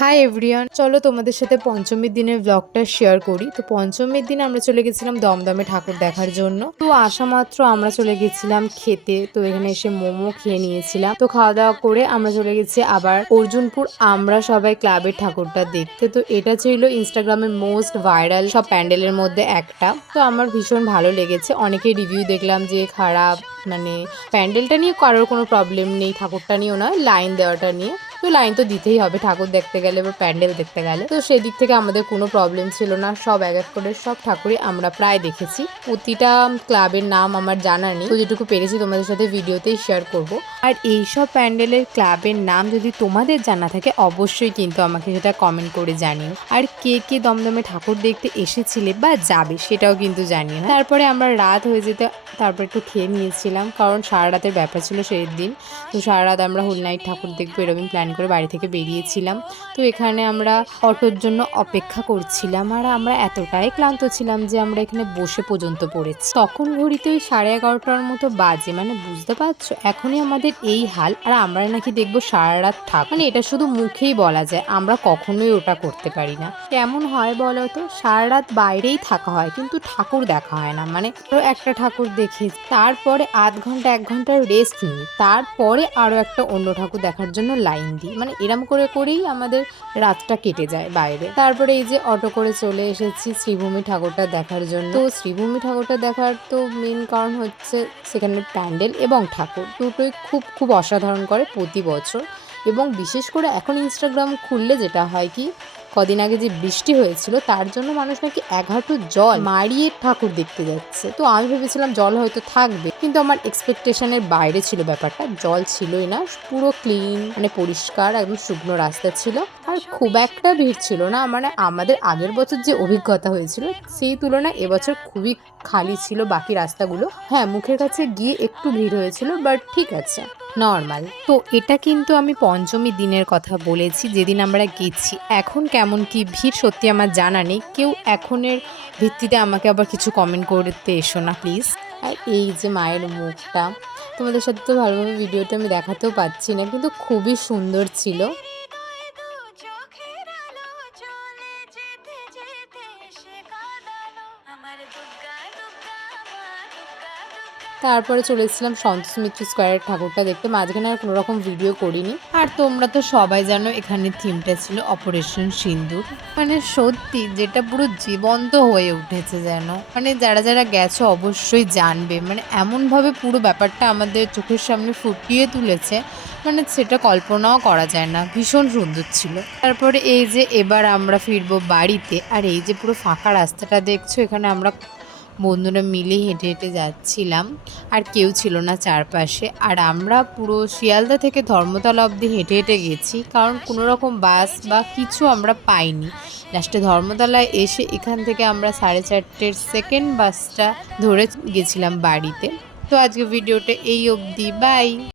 Hi everyone, চলো তোমাদের সাথে পঞ্চমীর দিনের ব্লগটা শেয়ার করি। তো পঞ্চমীর দিন আমরা চলে গেছিলাম দমদমে ঠাকুর দেখার জন্য। তো আসা মাত্র আমরা চলে গেছিলাম খেতে। তো এখানে এসে মোমো খেয়ে নিয়েছিলাম। তো খাওয়া দাওয়া করে আমরা চলে গেছি আবার অর্জুনপুর আমরা সবাই ক্লাবের ঠাকুরটা দেখতে। তো এটা ছিল ইনস্টাগ্রামের মোস্ট ভাইরাল সব প্যান্ডেলের মধ্যে একটা। তো আমার ভীষণ ভালো লেগেছে। অনেকেই রিভিউ দেখলাম যে খারাপ, মানে প্যান্ডেলটা নিয়ে কারোর কোনো প্রবলেম নেই, ঠাকুরটা নিয়েও নয়, লাইন দেওয়াটা নিয়ে। তো লাইন তো দিতেই হবে ঠাকুর দেখতে গেলে বা প্যান্ডেল দেখতে গেলে। তো সেই দিক থেকে আমাদের কোনো প্রবলেম ছিল না। সব এক এক করে সব ঠাকুরই আমরা প্রায় দেখেছি। প্রতিটা ক্লাবের নাম আমার জানা নেই, তো যেটুকু পেরেছি তোমাদের সাথে ভিডিওতেই শেয়ার করব। আর এইসব প্যান্ডেলের ক্লাবের নাম যদি তোমাদের জানা থাকে অবশ্যই কিন্তু আমাকে সেটা কমেন্ট করে জানিও। আর কে কে দমদমে ঠাকুর দেখতে এসেছিলে বা যাবে সেটাও কিন্তু জানিও। তারপরে আমরা রাত হয়ে যেতে তারপর একটু খেয়ে নিয়েছিলাম, কারণ সারা রাতের ব্যাপার ছিল সেই দিন। তো সারা রাত আমরা হোল নাইট ঠাকুর দেখবো এরকম প্ল্যান করে বাড়ি থেকে বেরিয়েছিলাম। তো এখানে আমরা অটোর জন্য অপেক্ষা করছিলাম, আর আমরা এতটাই ক্লান্ত ছিলাম যে আমরা এখানে বসে পর্যন্ত পড়েছি। তখন ঘড়িতে ওই 11:30টার মতো বাজে, মানে বুঝতে পারছো এখনই আমাদের এই হাল। আর আমরা নাকি দেখবো সারা রাত ঠাকুর, মানে এটা শুধু মুখেই বলা যায়, আমরা কখনোই ওটা করতে পারি না। কেমন হয় বলো তো, সারা রাত বাইরেই থাকা হয় কিন্তু ঠাকুর দেখা হয় না। মানে একটা ঠাকুর দেখে তারপরে আধ ঘন্টা 1 ঘন্টার রেস্ট নিই, তারপরে আরো একটা অন্য ঠাকুর দেখার জন্য লাইন দিই। মানে এরম করে করেই আমাদের রাতটা কেটে যায় বাইরে। তারপরে এই যে অটো করে চলে এসেছি শ্রীভূমি ঠাকুরটা দেখার জন্য। তো শ্রীভূমি ঠাকুরটা দেখার তো মেন কারণ হচ্ছে সেখানে প্যান্ডেল এবং ঠাকুর দুটোই খুব খুব অসাধারণ করে প্রতি বছর। এবং বিশেষ করে এখন ইনস্টাগ্রাম খুললে যেটা হয় কি, কদিন আগে যে বৃষ্টি হয়েছিল তার জন্য মানুষ নাকি 1 হাঁটু জল মারিয়ে ঠাকুর দেখতে যাচ্ছে। তো আমি ভেবেছিলাম জল হয়তো থাকবে, কিন্তু আমার এক্সপেকটেশনের বাইরে ছিল ব্যাপারটা। জল ছিলই না, পুরো ক্লিন, মানে পরিষ্কার একদম শুকনো রাস্তা ছিল। আর খুব একটা ভিড় ছিল না, মানে আমাদের আগের বছর যে অভিজ্ঞতা হয়েছিল সেই তুলনায় এবছর খুবই খালি ছিল বাকি রাস্তাগুলো। হ্যাঁ, মুখের কাছে গিয়ে একটু ভিড় হয়েছিল, বাট ঠিক আছে, নর্মাল। তো এটা কিন্তু আমি পঞ্চমী দিনের কথা বলেছি যেদিন আমরা গেছি। এখন কেমন কি ভিড় সত্যি আমার জানা নেই। কেউ এখনের ভিত্তিতে আমাকে আবার কিছু কমেন্ট করতে এসো না প্লিজ। আর এই যে মায়ের মুখটা তোমাদের সাথে তো ভালোভাবে ভিডিওতে আমি দেখাতেও পাচ্ছি না, কিন্তু খুবই সুন্দর ছিল। তারপরে চলে এসেছিলাম সন্তোষ মিত্র স্কোয়ারের ঠাকুরটা দেখতে। মাঝখানে আর কোনো রকম ভিডিও করিনি। আর তোমরা তো সবাই জানো এখানে থিমটা ছিল অপারেশন সিন্দুর। মানে সত্যি যেটা পুরো জীবন্ত হয়ে উঠেছে যেন। মানে যারা যারা গেছো অবশ্যই জানবে, মানে এমনভাবে পুরো ব্যাপারটা আমাদের চোখের সামনে ফুটিয়ে তুলেছে, মানে সেটা কল্পনাও করা যায় না। ভীষণ সুন্দর ছিল। তারপরে এই যে এবার আমরা ফিরবো বাড়িতে। আর এই যে পুরো ফাঁকা রাস্তাটা দেখছো, এখানে আমরা বন্ধুরা মিলে হেঁটে হেঁটে যাচ্ছিলাম, আর কেউ ছিল না চারপাশে। আর আমরা পুরো শিয়ালদা থেকে ধর্মতলা অবধি হেঁটে হেঁটে গেছি, কারণ কোনো রকম বাস বা কিছু আমরা পাইনি। লাস্টে ধর্মতলায় এসে এখান থেকে আমরা 4:30টার সেকেন্ড বাসটা ধরে গেছিলাম বাড়িতে। তো আজকে ভিডিওটা এই অবধি, বাই।